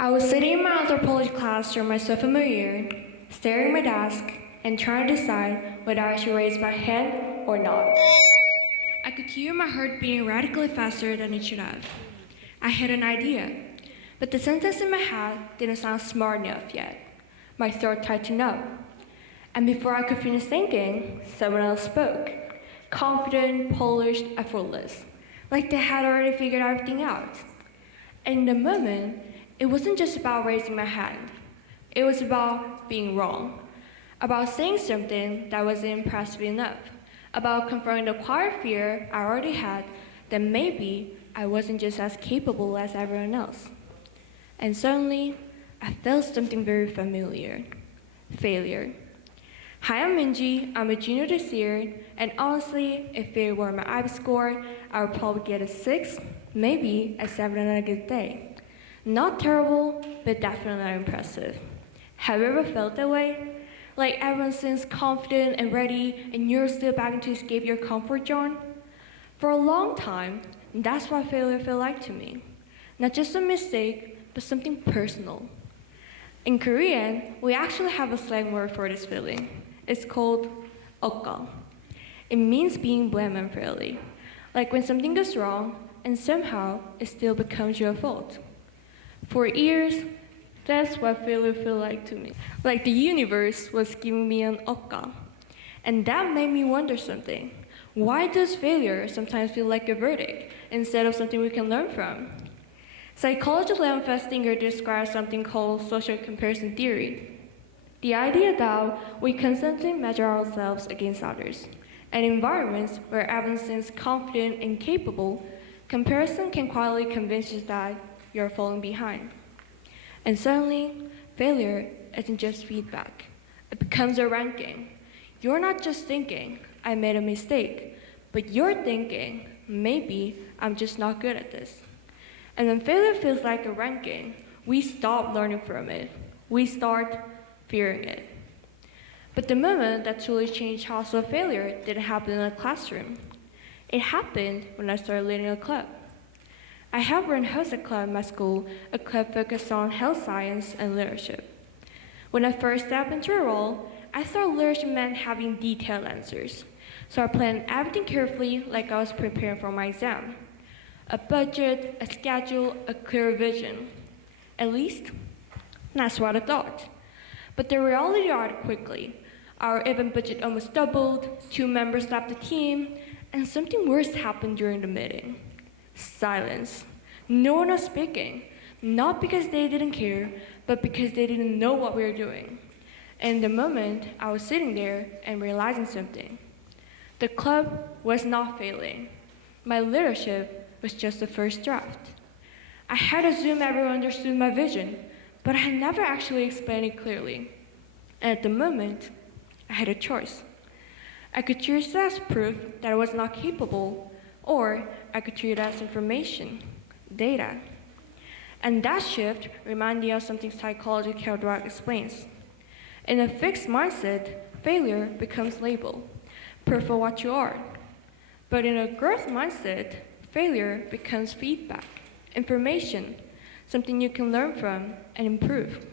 I was sitting in my anthropology class during my sophomore year, staring at my desk and trying to decide whether I should raise my hand or not. I could hear my heart beating radically faster than it should have. I had an idea, but the sentence in my head didn't sound smart enough yet. My throat tightened up. And before I could finish thinking, someone else spoke. Confident, polished, effortless. Like they had already figured everything out. And in the moment, it wasn't just about raising my hand. It was about being wrong. About saying something that wasn't impressive enough. About confronting the quiet fear I already had that maybe I wasn't just as capable as everyone else. And suddenly, I felt something very familiar. Failure. Hi, I'm Minji. I'm a junior this year, and honestly, if it were my IB score, I would probably get a 6, maybe a 7 on a good day. Not terrible, but definitely not impressive. Have you ever felt that way? Like everyone seems confident and ready, and you're still begging to escape your comfort zone? For a long time, that's what failure felt like to me. Not just a mistake, but something personal. In Korean, we actually have a slang word for this feeling. It's called okka. It means being blamed unfairly. Like when something goes wrong, and somehow it still becomes your fault. For years, that's what failure felt like to me. Like the universe was giving me an okka. And that made me wonder something. Why does failure sometimes feel like a verdict instead of something we can learn from? Psychology Leon Festinger describes something called social comparison theory. The idea that we constantly measure ourselves against others. And in environments where everyone seems confident and capable, comparison can quietly convince you that you're falling behind. And suddenly, failure isn't just feedback. It becomes a ranking. You're not just thinking, I made a mistake, but you're thinking, maybe I'm just not good at this. And when failure feels like a ranking, we stop learning from it. We start fearing it. But the moment that truly changed how I saw failure didn't happen in a classroom. It happened when I started leading a club. I helped run host a club in my school, a club focused on health science and leadership. When I first stepped into a role, I thought leadership meant having detailed answers. So I planned everything carefully like I was preparing for my exam. A budget, a schedule, a clear vision. At least, that's what I thought. But the reality arrived quickly. Our event budget almost doubled, 2 members left the team, and something worse happened during the meeting. Silence. No one was speaking, not because they didn't care, but because they didn't know what we were doing. And the moment I was sitting there and realizing something. The club was not failing. My leadership was just the first draft. I had assumed everyone understood my vision, but I had never actually explained it clearly. And at the moment, I had a choice. I could treat it as proof that I was not capable, or I could treat it as information, data. And that shift reminded me of something psychology Kerouac explains. In a fixed mindset, failure becomes label, proof of what you are. But in a growth mindset, failure becomes feedback, information, something you can learn from and improve.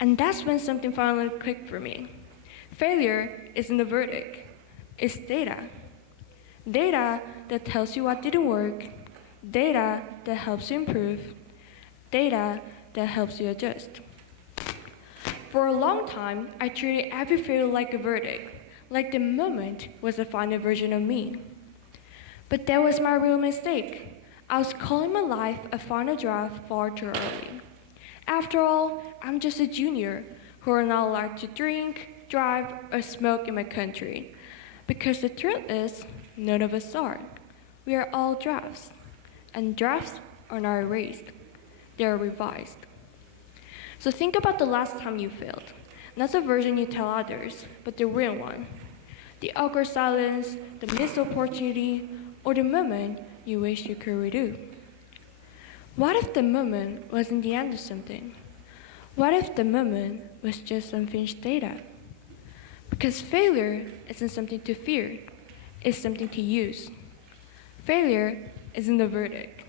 And that's when something finally clicked for me. Failure isn't a verdict, it's data. Data that tells you what didn't work, data that helps you improve, data that helps you adjust. For a long time, I treated every failure like a verdict, like the moment was the final version of me. But that was my real mistake. I was calling my life a final draft far too early. After all, I'm just a junior who are not allowed to drink, drive, or smoke in my country. Because the truth is, none of us are. We are all drafts. And drafts are not erased. They are revised. So think about the last time you failed. Not the version you tell others, but the real one. The awkward silence, the missed opportunity, or the moment you wish you could redo. What if the moment wasn't the end of something? What if the moment was just unfinished data? Because failure isn't something to fear, it's something to use. Failure isn't a verdict.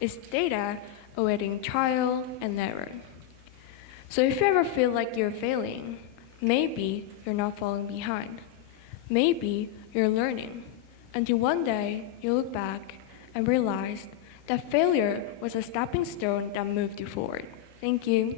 It's data awaiting trial and error. So if you ever feel like you're failing, maybe you're not falling behind. Maybe you're learning, until one day you look back and realize that failure was a stepping stone that moved you forward. Thank you.